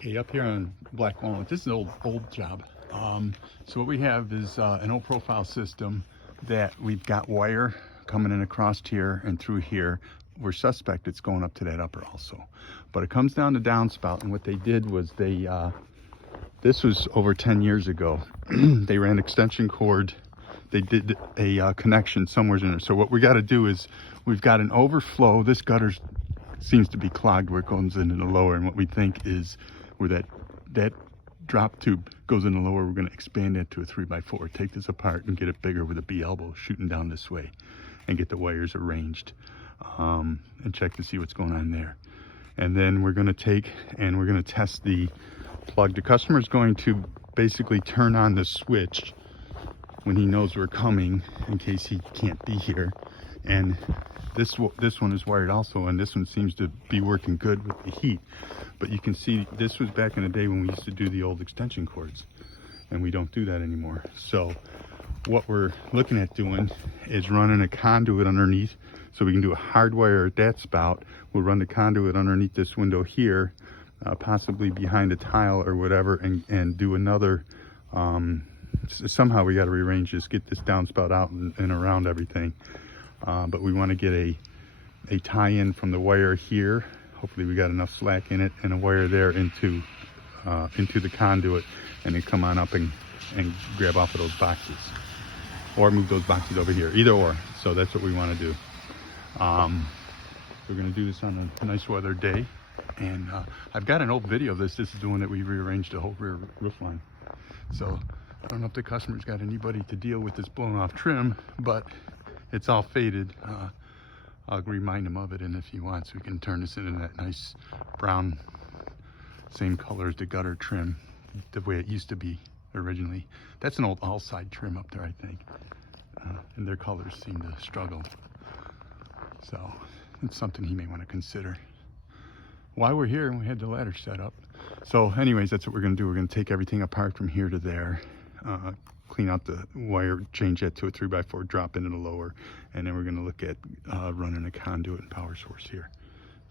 Okay, up here on Black Walnut, this is an old job. So what we have is an old profile system that we've got wire coming in across here and through here. We're suspect it's going up to that upper also, but it comes down to downspout. And what they did was this was over 10 years ago. They ran extension cord. They did a connection somewhere in there. So what we got to do is we've got an overflow. This gutter seems to be clogged where it goes into the lower, and what we think is where that drop tube goes in the lower, we're going to expand that to a 3x4, take this apart and get it bigger with a B elbow shooting down this way, and get the wires arranged, and check to see what's going on there. And then we're going to take and we're going to test the plug. The customer is going to basically turn on the switch when he knows we're coming, in case he can't be here. And this one is wired also, and this one seems to be working good with the heat. But you can see this was back in the day when we used to do the old extension cords, and we don't do that anymore. So what we're looking at doing is running a conduit underneath, so we can do a hard wire at that spout. We'll run the conduit underneath this window here, possibly behind a tile or whatever, and do another, somehow we got to rearrange this, get this downspout out and around everything. But we want to get a tie-in from the wire here. Hopefully we got enough slack in it, and a wire there into the conduit, and then come on up and grab off of those boxes, or move those boxes over here, either or. So that's what we want to do. We're going to do this on a nice weather day, and I've got an old video of this. This is the one that we rearranged the whole rear roof line. So I don't know if the customer's got anybody to deal with this blown off trim, but it's all faded. I'll remind him of it, and if he wants, we can turn this into that nice brown, same color as the gutter trim, the way it used to be originally. That's an old all-side trim up there, I think, and their colors seem to struggle. So it's something he may want to consider while we're here, and we had the ladder set up. So anyways, that's what we're going to do. We're going to take everything apart from here to there, clean out the wire, change that to a 3x4, drop into the lower, and then we're going to look at running a conduit and power source here.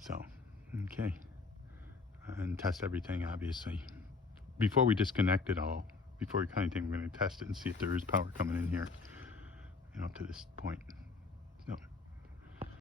So, okay, and test everything, obviously. Before we disconnect it all, before we cut anything, we're going to test it and see if there is power coming in here, up to this point.